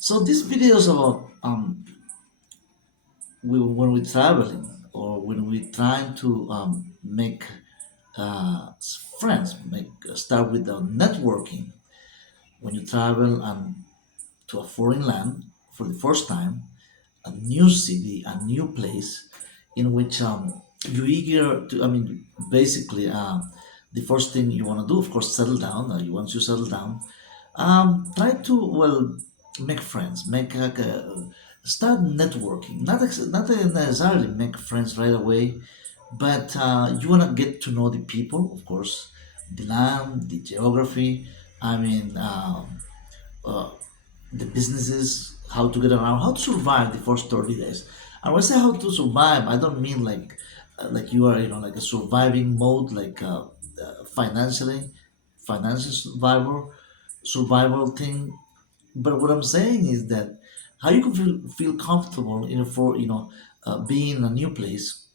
So this video is about when we're traveling or when we're trying to make friends, make start with the networking. When you travel to a foreign land for the first time, a new city, a new place, in which you eager to. I mean, basically, the first thing you want to do, of course, settle down. Once you settle down, try to make friends, make like start networking. Not necessarily make friends right away, but you want to get to know the people, of course, the land, the geography. I mean, uh, the businesses, how to get around, how to survive the first 30 days. And when I say how to survive, I don't mean like you are, like a surviving mode, like financially, financial survival thing. But what I'm saying is that how you can feel comfortable for being in a new place,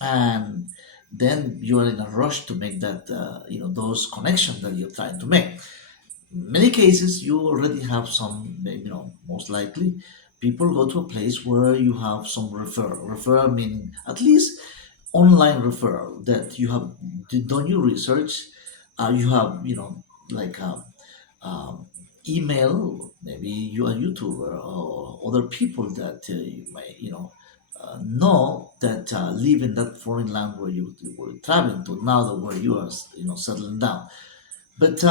and then you are in a rush to make that those connections that you're trying to make. Many cases you already have some, most likely people go to a place where you have some referral meaning at least online referral that you have done your research. You have, like email, maybe you are a YouTuber or other people that you may, know that live in that foreign land where you were traveling to, now that where you are, settling down. But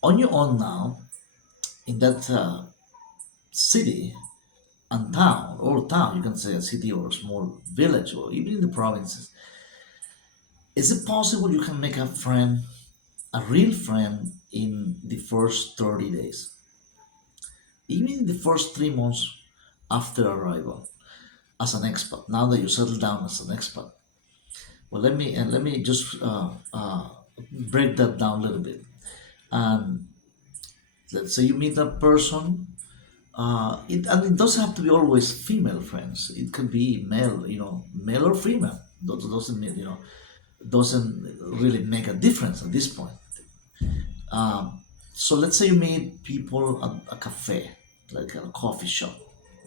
on your own now, in that city and town, or town, you can say a city or a small village, or even in the provinces, is it possible you can make a friend, a real friend, in the first 30 days, even in the first 3 months after arrival as an expat? Now that you settle down as an expat, well, let me just break that down a little bit. And let's say you meet that person. And it doesn't have to be always female friends. It could be male, male or female. Doesn't mean, doesn't really make a difference at this point. Um, so let's say you meet people at a cafe, like a coffee shop.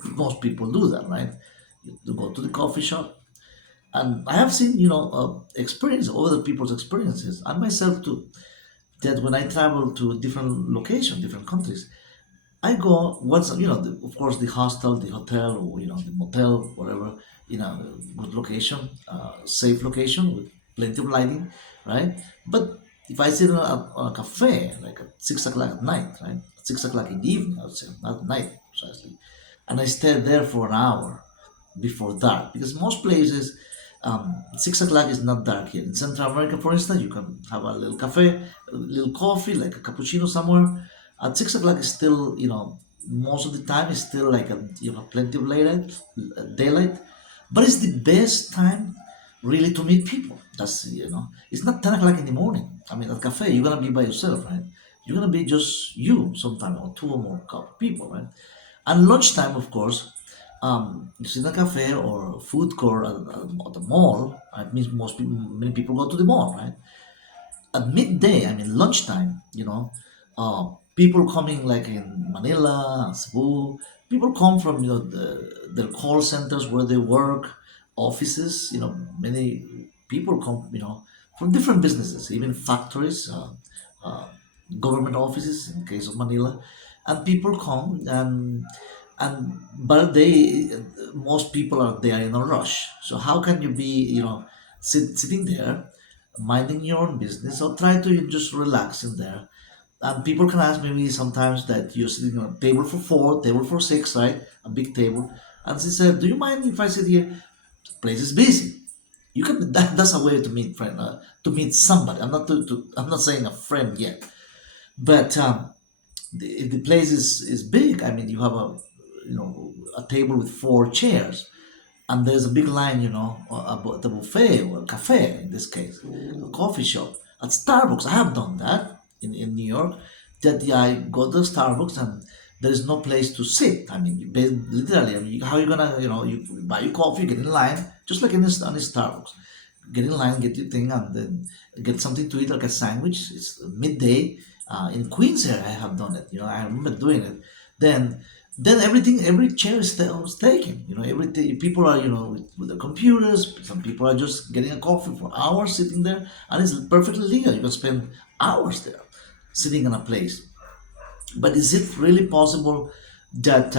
Most people do that, right? You go to the coffee shop, and I have seen, experience other people's experiences, and myself too. That when I travel to different locations, different countries, I go once, of course, the hostel, the hotel, or the motel, whatever, good location, safe location with plenty of lighting, right? But if I sit on a cafe, like at 6 o'clock at night, right? At 6 o'clock in the evening, I would say, not at night precisely, and I stay there for an hour before dark, because most places, 6 o'clock is not dark here. In Central America, for instance, you can have a little cafe, a little coffee, like a cappuccino somewhere. At 6 o'clock is still, most of the time is still like plenty of daylight, but it's the best time really to meet people. That's, it's not 10 o'clock in the morning. I mean, at cafe, you're gonna be by yourself, right? You're gonna be just you sometime, or two or more couple people, right? And lunchtime, of course, you sit in a cafe or food court at the mall. It means many people go to the mall, right? At midday, I mean lunchtime, people coming like in Manila, Cebu, people come from, their call centers where they work, offices, many people come, from different businesses, even factories, uh, government offices in case of Manila, and people come, but most people are there in a rush. So how can you be, sitting there, minding your own business, or try to just relax in there? And people can ask me sometimes that you're sitting on a table for four, table for six, right? A big table. And she said, "Do you mind if I sit here? The place is busy." You can. That's a way to meet friend, to meet somebody. I'm not saying a friend yet, but if the place is big, I mean, you have a table with four chairs, and there's a big line, about the buffet or cafe, in this case, a coffee shop. At Starbucks, I have done that in New York. That, yeah, I go to Starbucks and there is no place to sit. I mean, literally, I mean, how you gonna, you buy your coffee, get in line, just like on a Starbucks. Get in line, get your thing, and then get something to eat, like a sandwich. It's midday. In Queens here, I have done it. I remember doing it. then every chair is taken. Everything, people are, with the computers. Some people are just getting a coffee for hours sitting there, and it's perfectly legal. You can spend hours there sitting in a place. But is it really possible that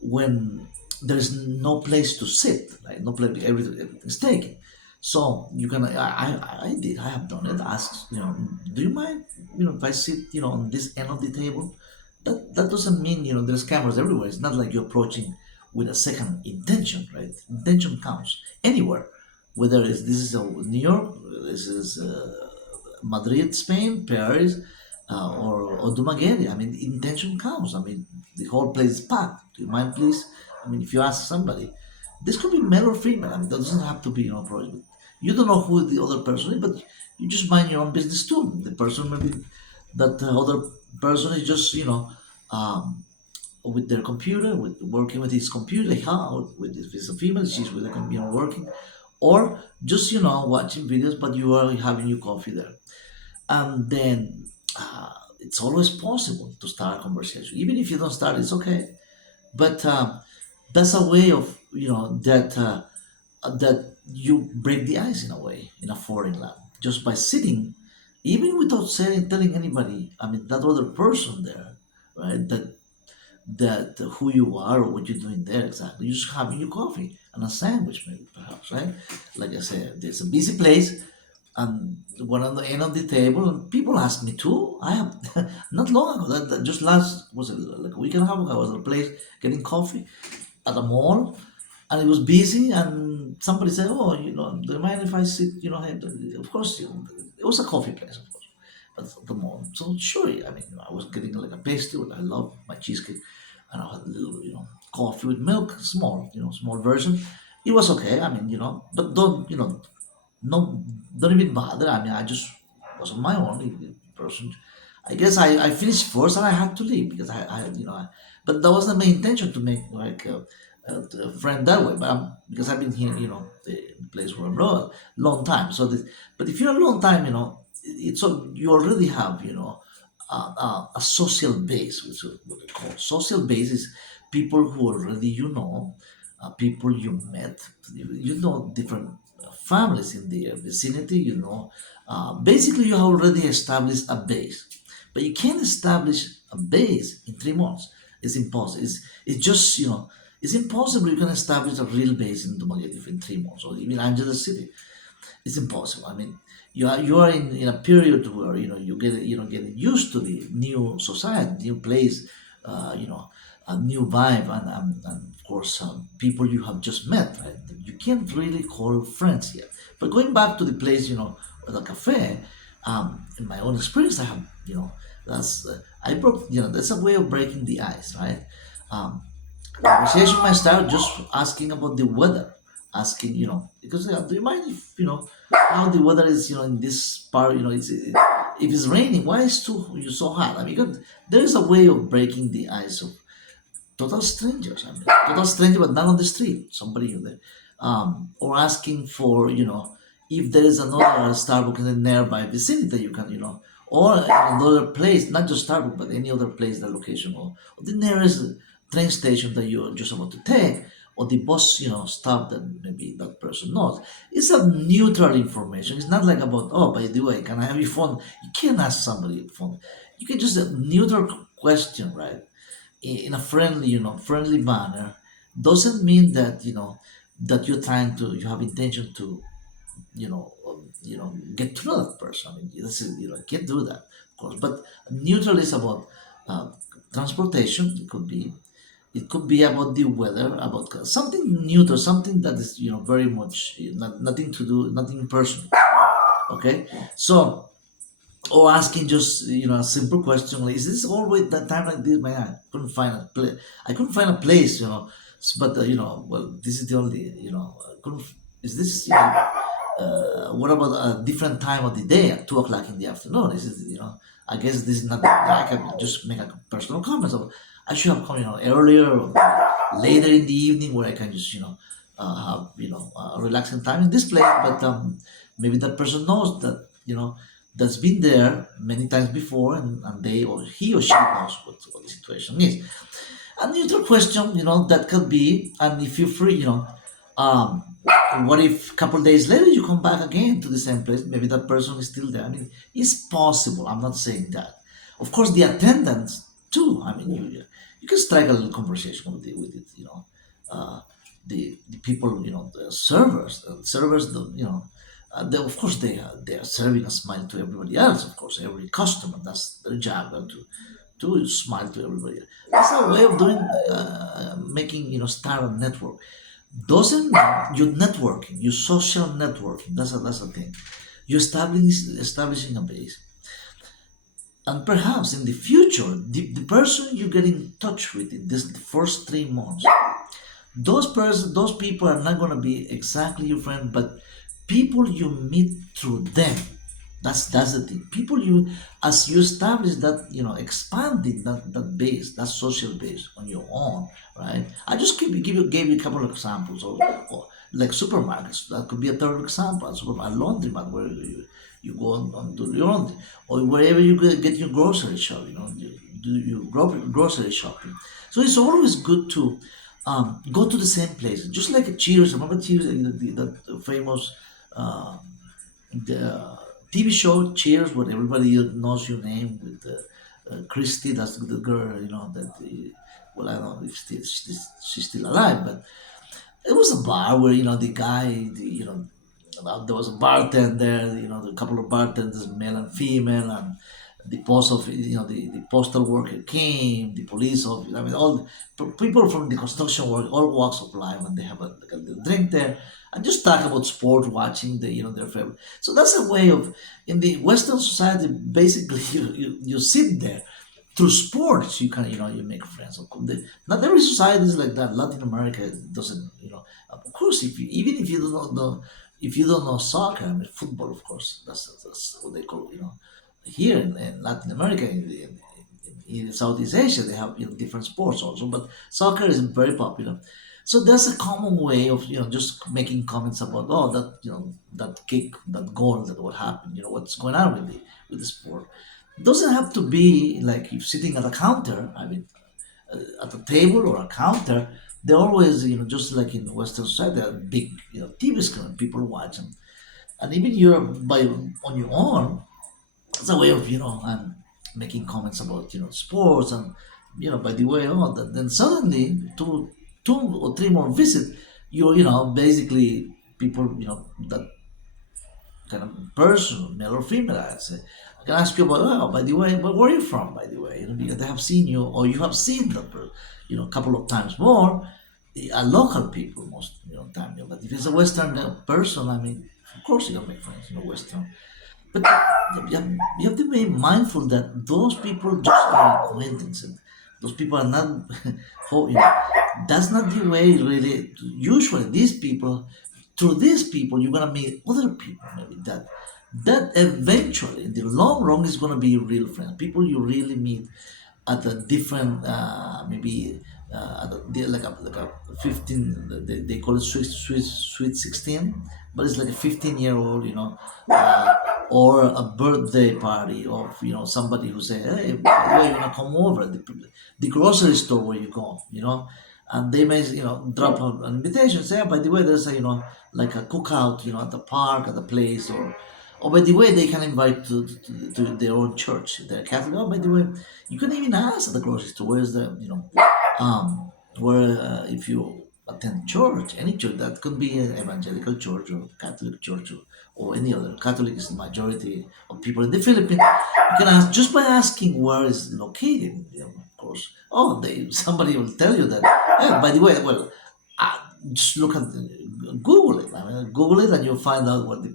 when there's no place to sit, like no place, everything is taken? So you can, I have done it. Ask, do you mind, if I sit, on this end of the table? That doesn't mean, there's cameras everywhere. It's not like you're approaching with a second intention, right? Intention counts anywhere, whether this is New York, this is Madrid, Spain, Paris, or Dumaguete. I mean, intention counts. I mean, the whole place is packed. Do you mind, please? I mean, if you ask somebody, this could be male or female. I mean, that doesn't have to be, approach. You don't know who the other person is, but you just mind your own business too. The person, maybe that the other person is just, um, with their computer, with working with his computer, like how, with if it's a female, she's with the computer working, or just, watching videos, but you are having your coffee there. And then it's always possible to start a conversation. Even if you don't start, it's okay. But that's a way of, that you break the ice in a way in a foreign land just by sitting, even without saying, telling anybody. I mean, that other person there, right? That who you are or what you're doing there exactly. You're just having your coffee and a sandwich, maybe perhaps, right? Like I said, there's a busy place, and one on the end of the table, and people ask me too. I have not long ago, that just last, was it like a week and a half ago, I was at a place getting coffee at a mall, and it was busy, and somebody said, "Oh, do you mind if I sit?" Of course, it was a coffee place, of course, but at the mall. So sure, I mean, I was getting like a pastry. I love my cheesecake, and I had a little, coffee with milk, small, small version. It was okay. I mean, but don't, no, don't even bother. I mean, I just was on my own person. I guess I finished first and I had to leave because but that wasn't my intention to make like a friend that way. But because I've been here, the place where I'm long time. So this, but if you're a long time, it's so you already have, a social base, which is what they call social base is people who already people you met, different families in the vicinity, basically you have already established a base, but you can't establish a base in 3 months. It's impossible. It's just, it's impossible you can establish a real base in Dumaguete in 3 months, or even Angeles City. It's impossible. I mean, you are in a period where you getting used to the new society, new place, a new vibe, and of course people you have just met. Right, you can't really call friends yet. But going back to the place, the cafe, in my own experience, I have, that's I broke, that's a way of breaking the ice, right? Um, Conversation might start just asking about the weather, asking, because do you mind if, how the weather is, in this part, if it's raining, why is you so hot? I mean, there is a way of breaking the ice of total strangers. I mean, total stranger, but not on the street, somebody in there, or asking for, if there is another Starbucks in the nearby vicinity that you can, or another place, not just Starbucks, but any other place, the location, or the nearest train station that you're just about to take, or the bus, stop that maybe that person knows. It's a neutral information. It's not like about, oh, by the way, can I have your phone? You can't ask somebody your phone. You can just a neutral question, right? In a friendly, friendly manner, doesn't mean that, that you have intention to, get to know that person. I mean, this is, you can't do that, of course. But neutral is about uh, transportation. It could be about the weather, about something neutral, something that is, very much nothing to do, nothing personal. Okay, so, or asking just, a simple question like, is this always that time like this? Man, I couldn't find a place, but well, this is the only, is this, what about a different time of the day at 2 o'clock in the afternoon? Is it, I guess this is not, I can just make a personal comment. So I should have come, earlier or later in the evening where I can just, have, a relaxing time in this place. But maybe that person knows that, that's been there many times before, and they or he or she knows what the situation is. A neutral question, that could be, and if you're free, um, what if a couple days later you come back again to the same place? Maybe that person is still there. I mean, it's possible. I'm not saying that. Of course, the attendance too. I mean, you can strike a little conversation with it. Uh, the people, the servers, of course they are serving a smile to everybody else. Of course, every customer, that's their job, to smile to everybody. That's a way of doing, making, start a network. Doesn't mean you networking, you social networking. That's a thing. You establishing a base, and perhaps in the future, the person you get in touch with in this the first 3 months, those people are not gonna be exactly your friend, but people you meet through them. That's the thing. People you as you establish that, expanding that base, that social base on your own, right? I just gave you a couple of examples of like supermarkets. That could be a third example. A laundromat where you go on do your own, or wherever you get your grocery shop. You do your grocery shopping. So it's always good to go to the same places, just like a Cheers. Remember Cheers, the famous uh, the TV show Cheers, where everybody knows your name with Christy. That's the girl, that. Well, I don't know if she's still alive, but it was a bar where the guy, there was a bartender, a couple of bartenders, male and female, and the post of the postal worker came, the police officer. I mean, all people from the construction work, all walks of life, and they have like a little drink there, and just talk about sport, watching their favorite. So that's a way of, in the Western society, basically you sit there through sports. You can, you make friends. Not every society is like that. Latin America doesn't, of course, even if you don't know, if you don't know soccer, I mean football, of course, that's what they call, here in Latin America, in Southeast Asia, they have, different sports also, but soccer is very popular. So that's a common way of, just making comments about, oh, that, that kick, that goal, that what happened, what's going on with the sport. Doesn't have to be like if sitting at a counter. I mean, at a table or a counter, they always, just like in Western society, there are big, TV screen, people watch them, and even you're on your own. It's a way of, and making comments about, sports, and by the way, then suddenly two or three more visit, basically people, that kind of person, male or female, I'd say. I can ask you about, oh, by the way, but where are you from, by the way? Because they have seen you, or you have seen them, a couple of times more. Local people, most, time. But if it's a Western person, I mean, of course you're gonna make friends, Western. But you have to be mindful that those people just are acquaintances. Those people are not, that's not the way really. Usually, through these people, you're gonna meet other people. Maybe that eventually, in the long run, is gonna be your real friends. People you really meet at a different, maybe, like a 15, they call it sweet 16, but it's like a 15-year-old, or a birthday party of, somebody who say, hey, by the way, you want to come over, the grocery store where you go, and they may, drop an invitation, say, oh, by the way, there's a, like a cookout, at the park, at the place, or by the way, they can invite to their own church. They're Catholic. Oh, by the way, you can even ask at the grocery store, where's the, where, if you attend church, any church, that could be an evangelical church or Catholic church, or any other. Catholic is the majority of people in the Philippines. You can ask just by asking where is located. Of course. Oh, somebody will tell you that. Yeah, by the way, well, just look at Google it. I mean, Google it, and you'll find out what the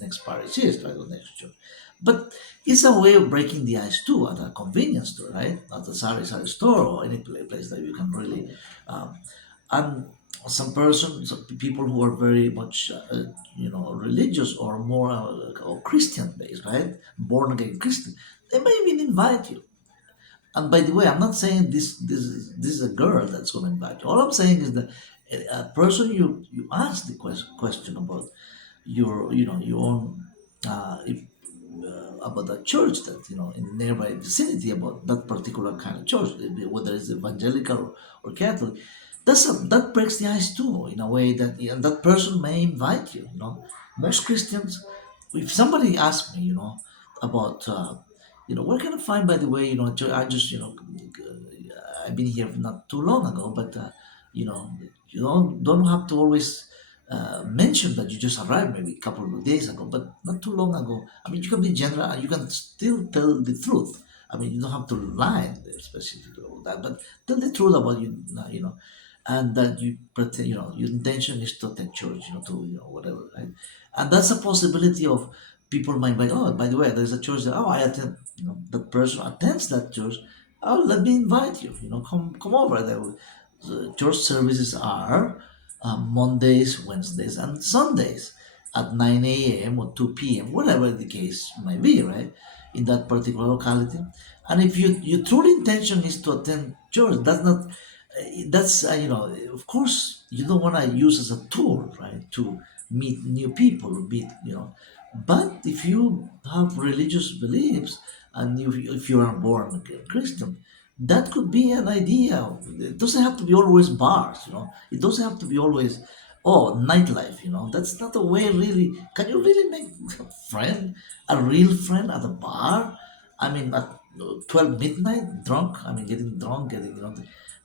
next parish is, right, or next church. But it's a way of breaking the ice too, at a convenience store, right? At a sari store, or any place that you can really. And some people who are very much, religious, or more, or Christian based, right? Born again Christian, they may even invite you. And by the way, I'm not saying this is a girl that's going to invite you. All I'm saying is that a person you ask the question about your, your own. If about the church that in the nearby vicinity about that particular kind of church, whether it's evangelical or Catholic. That breaks the ice too, in a way that that person may invite you. Most Christians, if somebody asks me, about where can I find, by the way, I just I've been here not too long ago, but you know you don't have to always mention that you just arrived maybe a couple of days ago, but not too long ago. I mean, you can be general and you can still tell the truth. I mean, you don't have to lie specifically about that, but tell the truth about and that you pretend, your intention is to attend church, to whatever, right? And that's a possibility of people might be, oh, by the way, there's a church that, oh, I attend, that person attends that church. Oh, let me invite you, come over. The church services are Mondays, Wednesdays, and Sundays at 9 a.m. or 2 p.m., whatever the case might be, right? In that particular locality. And if your true intention is to attend church, that's not, that's, of course, you don't want to use as a tool, right? To meet new people, but if you have religious beliefs and if you are born a Christian, that could be an idea. It doesn't have to be always bars, It doesn't have to be always, oh, nightlife, That's not a way, really. Can you really make a friend, a real friend at a bar? I mean, at 12 midnight, drunk, I mean, getting drunk,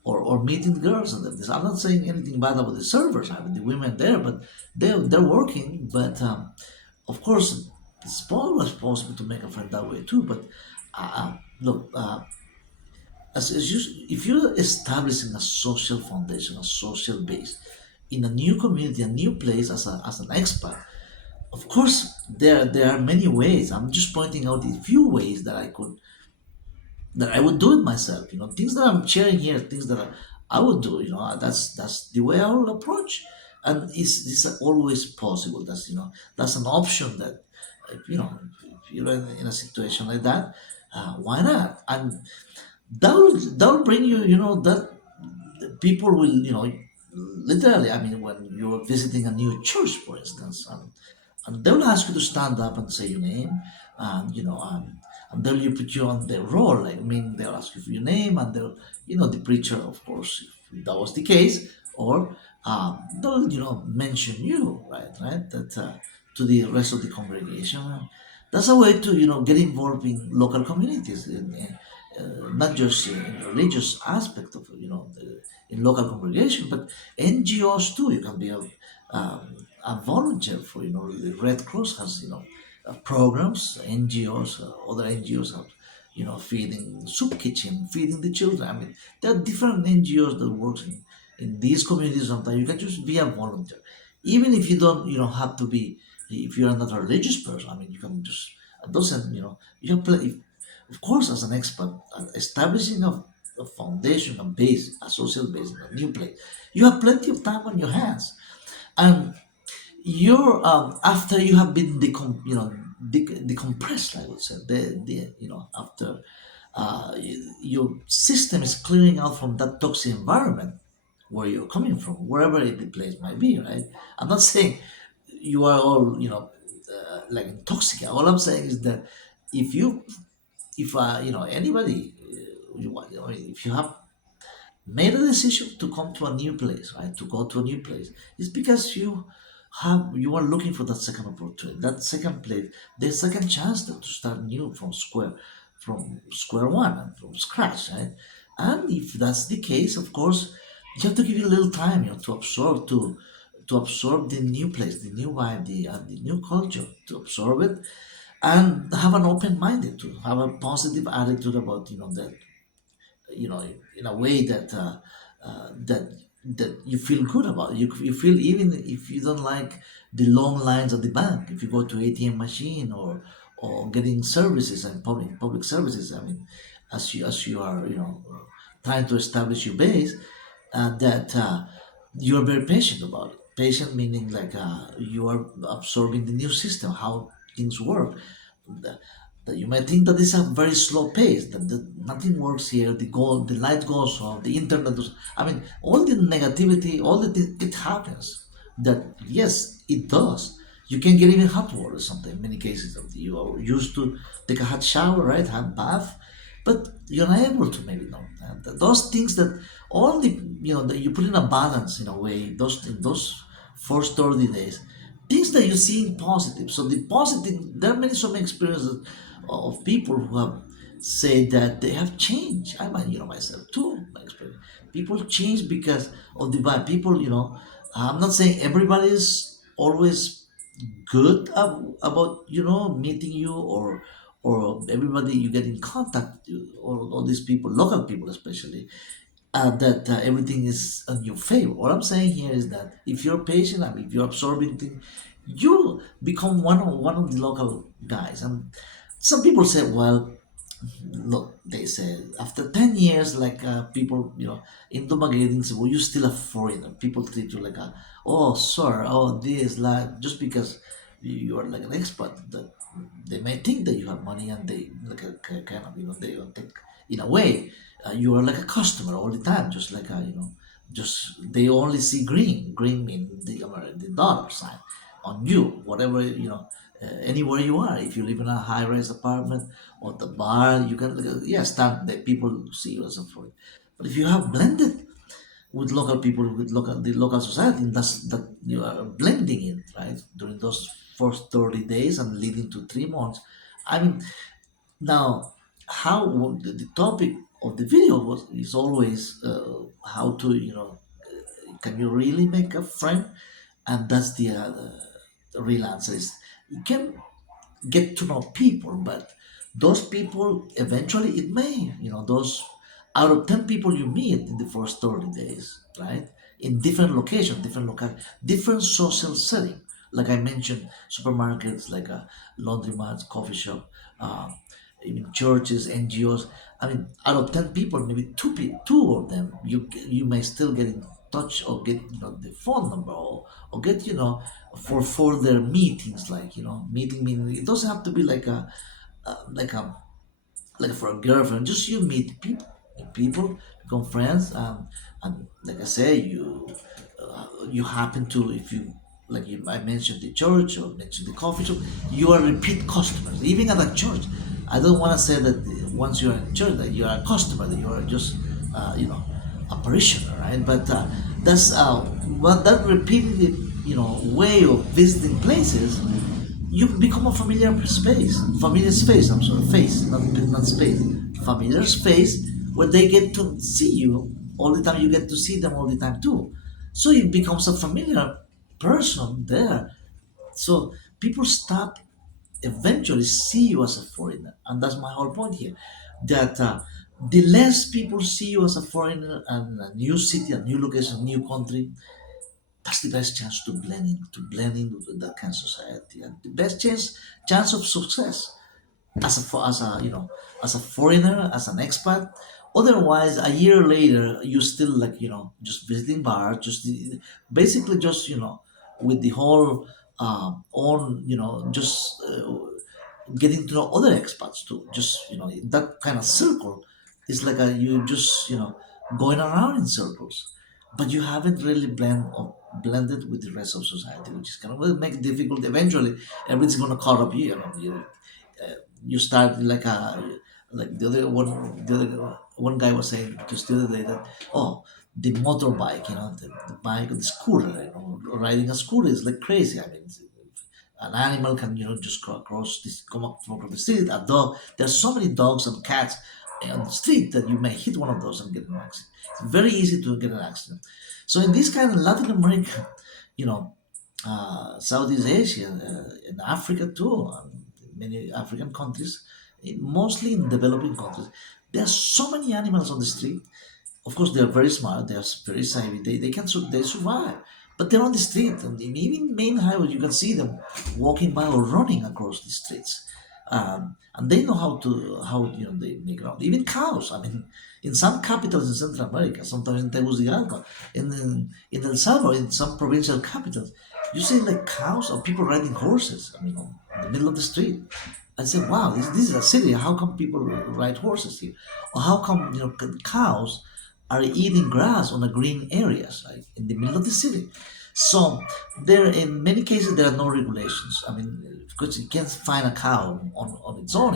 or meeting girls and this. I'm not saying anything bad about the servers, I mean, the women there, but they're working, but of course, it's always possible to make a friend that way too. But look, as if you're establishing a social foundation, a social base in a new community, a new place as an expat, of course, there are many ways. I'm just pointing out a few ways that I would do it myself. Things that I'm sharing here, things that I would do. That's the way I will approach, and it's always possible. That's an option that if you're in a situation like that, why not? And that'll bring you. That people will literally. I mean, when you're visiting a new church, for instance, and they'll ask you to stand up and say your name, and and they'll you put you on the roll. Like, I mean, they'll ask you for your name, and they'll, the preacher, of course, if that was the case, or they'll mention you, right, that to the rest of the congregation. That's a way to get involved in local communities, not just in religious aspect of in local congregation, but NGOs too. You can be a volunteer for the Red Cross has programs, NGOs, other NGOs have feeding soup kitchen, feeding the children. I mean, there are different NGOs that works in these communities. Sometimes you can just be a volunteer, even if you don't have to be, if you're not a religious person. I mean, you can just, it doesn't, you can play. Of course, as an expert, establishing a foundation, a base, a social base in a new place, you have plenty of time on your hands. And you're after you have been decompressed, I would say, after your system is clearing out from that toxic environment where you're coming from, wherever the place might be, right? I'm not saying you are all like intoxicated. All I'm saying is that if you if anybody if you have made a decision to come to a new place, right? To go to a new place, it's because you are looking for that second opportunity, that second place, the second chance to start new from square one and from scratch, right? And if that's the case, of course, you have to give it a little time, to absorb the new place, the new vibe, the new culture, to absorb it, and have an open minded, to have a positive attitude about that, in a way that that you feel good about. You feel, even if you don't like the long lines at the bank, if you go to ATM machine, or getting services and public services. I mean, as you are trying to establish your base, that you are very patient about it. Patient meaning, like, you are absorbing the new system, how things work. That, that you might think that it's a very slow pace, that nothing works here, the light goes off, the internet does, I mean, all the negativity, it happens. That, yes, it does. You can get even hot water sometimes. In many cases, you are used to take a hot shower, right, hot bath, but you're not able to maybe know. And those things that only that you put in a balance in a way. Those in those first 30 days, things that you see in positive. So the positive, there are many so many experiences of people who have said that they have changed. I might, myself too, my experience. People change because of the vibe. People, I'm not saying everybody is always good about meeting you, or everybody you get in contact, or all these people, local people especially, that everything is in your favor. What I'm saying here is that if you're patient, I mean, if you're absorbing things, you become one of the local guys. And some people say, well, look, they say after 10 years, like people, in Dumaguete say, well, you're still a foreigner. People treat you like oh, sir, oh, this, like, just because you are like an expert, that they may think that you have money, and they, like a kind of, they don't think, in a way, you are like a customer all the time, just like just they only see green mean the dollar sign on you, whatever, anywhere you are. If you live in a high-rise apartment or the bar, you can, yes, that the people see you as a foreign. But if you have blended with local people, with the local society, that you are blending in, right, during those first 30 days and leading to 3 months. I mean, now, how the topic of the video is always how to, can you really make a friend? And that's the real answer is, you can get to know people, but those people eventually, it may, those out of 10 people you meet in the first 30 days, right, in different locations, different social setting, like I mentioned, supermarkets, like laundromats, coffee shop, even churches, NGOs. I mean, out of 10 people, maybe two of them, you may still get in touch, or get, the phone number, or get, for their meetings, like, meeting, it doesn't have to be like like a like for a girlfriend. Just you meet people, become friends, and like I say, you happen to, if you, like, I mentioned the church, or mentioned the coffee shop, you are repeat customers even at a church. I don't want to say that once you're in church that you are a customer, that you are just a parishioner, right? But that's what that repeated, way of visiting places, you become a familiar space, I'm sorry, face, not space, familiar space, where they get to see you all the time, you get to see them all the time too, so it becomes a familiar person there. So people stop eventually see you as a foreigner, and that's my whole point here, that the less people see you as a foreigner, and a new city, a new location, a new country, that's the best chance to blend in with that kind of society, and the best chance of success as a foreigner, as an expat. Otherwise, a year later, you still, like, just visiting bars, just basically just, with the whole on, just getting to know other expats too. Just, that kind of circle is like you just, going around in circles, but you haven't really blended with the rest of society, which is kind of will make it difficult. Eventually, everything's gonna caught up you. You start like the other one guy was saying just the other day that, oh, the motorbike, the bike, the scooter, riding a scooter is like crazy. I mean, an animal can, just cross this, come up from the street. A dog, there's so many dogs and cats on the street that you may hit one of those and get an accident. It's very easy to get an accident. So in this kind of Latin America, you know Southeast Asia, in Africa too, many African countries, mostly in developing countries, there are so many animals on the street. Of course, they are very smart. They are very savvy. They survive, but they're on the street, and even main highways. You can see them walking by or running across the streets, and they know how they make around. Even cows. I mean, in some capitals in Central America, sometimes in Tegucigalpa, in El Salvador, in some provincial capitals, you see like cows or people riding horses. I mean, in the middle of the street. I said, wow, this is a city. How come people ride horses here? Or how come cows are eating grass on the green areas, right, in the middle of the city? So there, in many cases, there are no regulations. I mean, because you can't find a cow on its own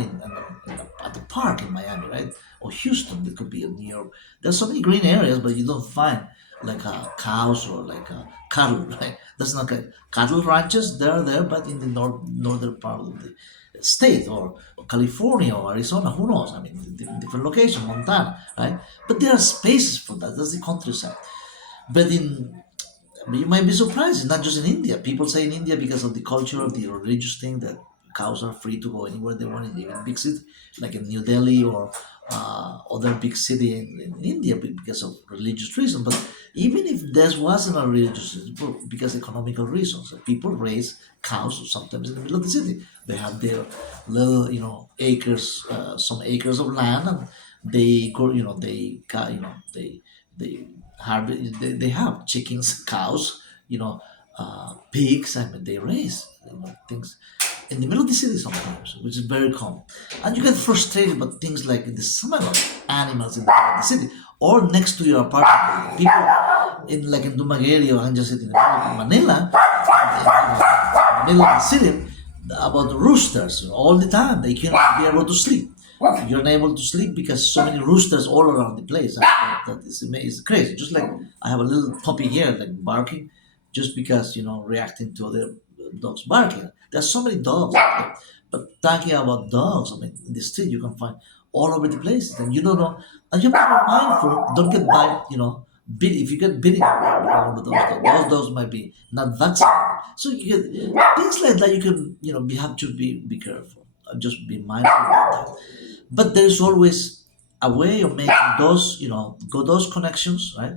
at the park in Miami, right? Or Houston, it could be in New York. There's so many green areas, but you don't find like cows or like cattle, right? That's not like cattle ranches. They are there, but in the northern part of the state, or California or Arizona, who knows? I mean, different location, Montana, right? But there are spaces for that. That's the countryside. But you might be surprised, it's not just in India. People say in India because of the culture of the religious thing that cows are free to go anywhere they want, even big city, like in New Delhi or other big city in India because of religious reason. But even if there wasn't a religious reason, because economical reasons, people raise cows sometimes in the middle of the city. They have their little, acres, some acres of land, and they go, they they have chickens, cows, pigs. I mean, they raise things in the middle of the city sometimes, which is very common. And you get frustrated about things like the smell of animals in the middle of the city or next to your apartment. People in Dumaguete or Angeles City, in Manila, in the middle of the city, about roosters all the time. They cannot be able to sleep. You're unable to sleep because so many roosters all around the place. That is amazing, crazy. Just like I have a little puppy here, like barking, just because reacting to other dogs barking. There's so many dogs out there. But talking about dogs, I mean, in the street you can find all over the place, and you don't know. And you have to be mindful. Don't get bite. Bit if you get bitten by one of those dogs might be not vaccinated. So you get things like that. You can be have to be careful. Just be mindful about that. But there's always a way of making those go those connections, right?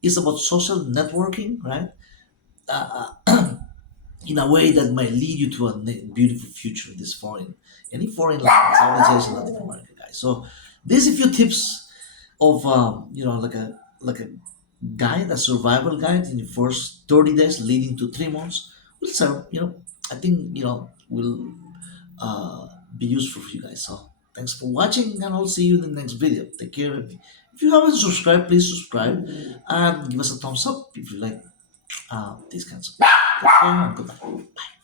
It's about social networking, right? In a way that might lead you to a beautiful future in this any foreign language, Southeast Asia, Latin America, guys. So there's a few tips of like a guide, a survival guide in the first 30 days leading to 3 months will serve. I think will be useful for you guys. So thanks for watching, and I'll see you in the next video. Take care of me. If you haven't subscribed, please subscribe and give us a thumbs up if you like these kinds of. Take care and goodbye.